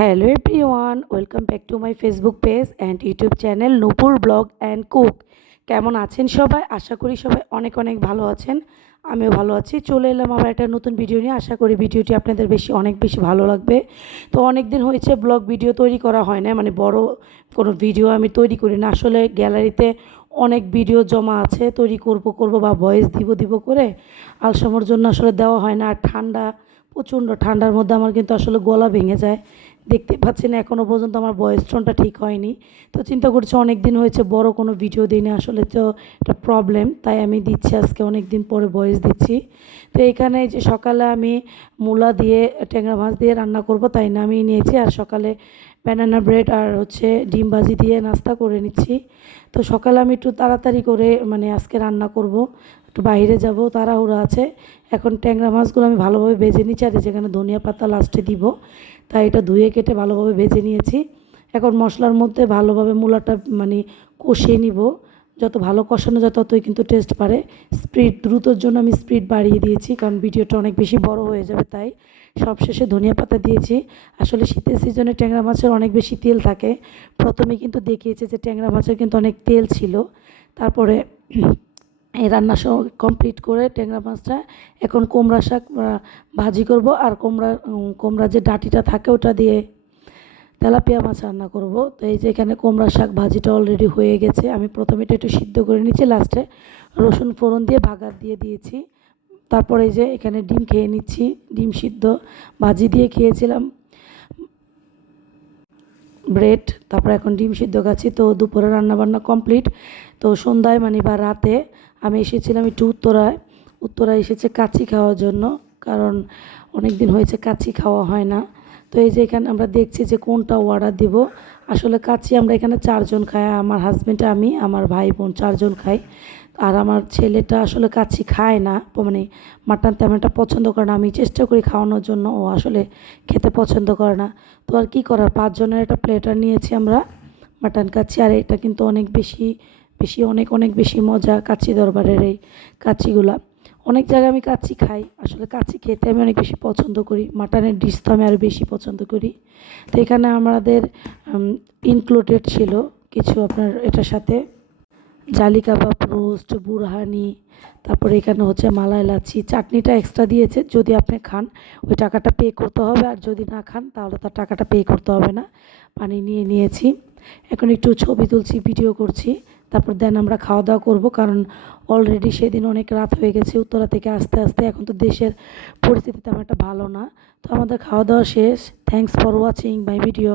Hello everyone, welcome back to my Facebook page and YouTube channel Nupur blog and cook. কেমন আছেন সবাই? আশা করি সবাই অনেক অনেক ভালো আছেন। আমিও ভালো আছি। চলে এলাম আবার একটা নতুন ভিডিও নিয়ে। আশা করি ভিডিওটি আপনাদের অনেক বেশি ভালো লাগবে। তো অনেক দিন হয়েছে ব্লগ ভিডিও তৈরি করা হয় না, মানে বড় কোনো ভিডিও আমি তৈরি করি না। আসলে গ্যালারিতে অনেক ভিডিও জমা আছে, তৈরি করব বা ভয়েস দিব করে আলসামোর জন্য আসলে দেওয়া হয় না। আর প্রচণ্ড ঠান্ডার মধ্যে আমার কিন্তু আসলে গলা ভেঙে যায়। দেখতে পাচ্ছেন এখনও পর্যন্ত আমার ভয়েস টোনটা ঠিক হয়নি। তো চিন্তা করছি অনেক দিন হয়েছে বড় কোনো ভিডিও দিই না, আসলে তো এটা প্রবলেম, তাই আমি দিচ্ছি আজকে অনেক দিন পরে ভয়েস দিচ্ছি। তো এখানে যে সকালে আমি মূলা দিয়ে ট্যাংরা মাছ দিয়ে রান্না করব তাই নামিয়ে নিয়েছি। আর সকালে ব্যানানা ব্রেড আর ডিম ভাজি দিয়ে নাস্তা করে নিচ্ছি। তো সকালে আমি একটু তাড়াতাড়ি করে মানে আজকে রান্না করব, একটু বাইরে যাব, তাড়াহুড়ো আছে। এখন ট্যাংরা মাছগুলো আমি ভালোভাবে ভেজে নিচ্ছি, আর যেখানে ধনিয়া পাতা লাস্টে দিব, তাই এটা ধুয়ে কেটে ভালোভাবে ভেজে নিয়েছি। এখন মশলার মধ্যে ভালোভাবে মূলাটা মানে কষিয়ে নিব। যত ভালো কষানো যায় ততই কিন্তু টেস্ট বাড়ে। স্পিড দ্রুতর জন্য আমি স্পিড বাড়িয়ে দিয়েছি, কারণ ভিডিওটা অনেক বেশি বড় হয়ে যাবে, তাই সবশেষে ধনিয়া পাতা দিয়েছি। আসলে শীতের সিজনে ট্যাংরা মাছের অনেক বেশি তেল থাকে। প্রথমে কিন্তু দেখিয়েছে যে ট্যাংরা মাছের কিন্তু অনেক তেল ছিল। তারপরে এই রান্না কমপ্লিট করে ট্যাংরা মাছটা এখন কুমড়া শাক ভাজি করব। আর কুমড়া যে ডাঁটিটা থাকে ওটা দিয়ে তেলাপিয়া মাছ রান্না করব। তো এই যে এখানে কুমড়া শাক ভাজিটা অলরেডি হয়ে গেছে। আমি প্রথমে এটা একটু সিদ্ধ করে নিচ্ছি, লাস্টে রসুন ফোড়ন দিয়ে বাগার দিয়ে দিয়েছি। তারপরে এই যে এখানে ডিম খেয়ে নিচ্ছি, ডিম সিদ্ধ ভাজি দিয়ে খেয়েছিলাম ব্রেড, তারপর এখন ডিম সিদ্ধ খাচ্ছি। তো দুপুরে রান্নাবান্না কমপ্লিট। তো সন্ধ্যায় মানে বা রাতে আমি এসেছিলাম একটু উত্তরায় এসেছে কাচ্চি খাওয়ার জন্য, কারণ অনেক দিন হয়েছে কাচ্চি খাওয়া হয় না। তো এই যে এখানে আমরা দেখছি যে কোনটা অর্ডার দিব। আসলে কাচ্চি আমরা এখানে 4 জন খাই, আমার হাজব্যান্ড, আমি, আমার ভাই বোন 4 জন খাই। আর আমার ছেলেটা আসলে কাচ্চি খায় না, মানে মাটন তেমন একটা পছন্দ করে না। আমি চেষ্টা করি খাওয়ানোর জন্য, ও আসলে খেতে পছন্দ করে না। তো আর কী করার, 5 জনের একটা প্লেটার নিয়েছি আমরা মাটন কাচ্চি। আর এটা কিন্তু অনেক অনেক বেশি মজা কাচ্চি দরবারের এই কাচ্চিগুলা। অনেক জায়গায় আমি কাচ্চি খাই, আসলে কাচ্চি খেতে আমি অনেক বেশি পছন্দ করি। মাটনের ডিশ তো আমি আরও বেশি পছন্দ করি। তো এখানে আমাদের ইনক্লুডেড ছিল কিছু আপনার এটার সাথে জালি কাবাব, রোস্ট, বুরহানি, তারপরে এখানে মালাই লাচ্ছি, চাটনিটা এক্সট্রা দিয়েছে। যদি আপনি খান ওই টাকাটা পে করতে হবে, আর যদি না খান তাহলে তার টাকাটা পে করতে হবে না। পানি নিয়ে নিয়েছি, এখন একটু ছবি তুলছি, ভিডিও করছি, তারপর দেন আমরা খাওয়া দাওয়া করবো, কারণ অলরেডি সেদিন অনেক রাত হয়ে গেছে উত্তরা থেকে আসতে আসতে। এখন তো দেশের পরিস্থিতি তেমন একটা ভালো না। তো আমাদের খাওয়া দাওয়া শেষ। Thanks for watching my video.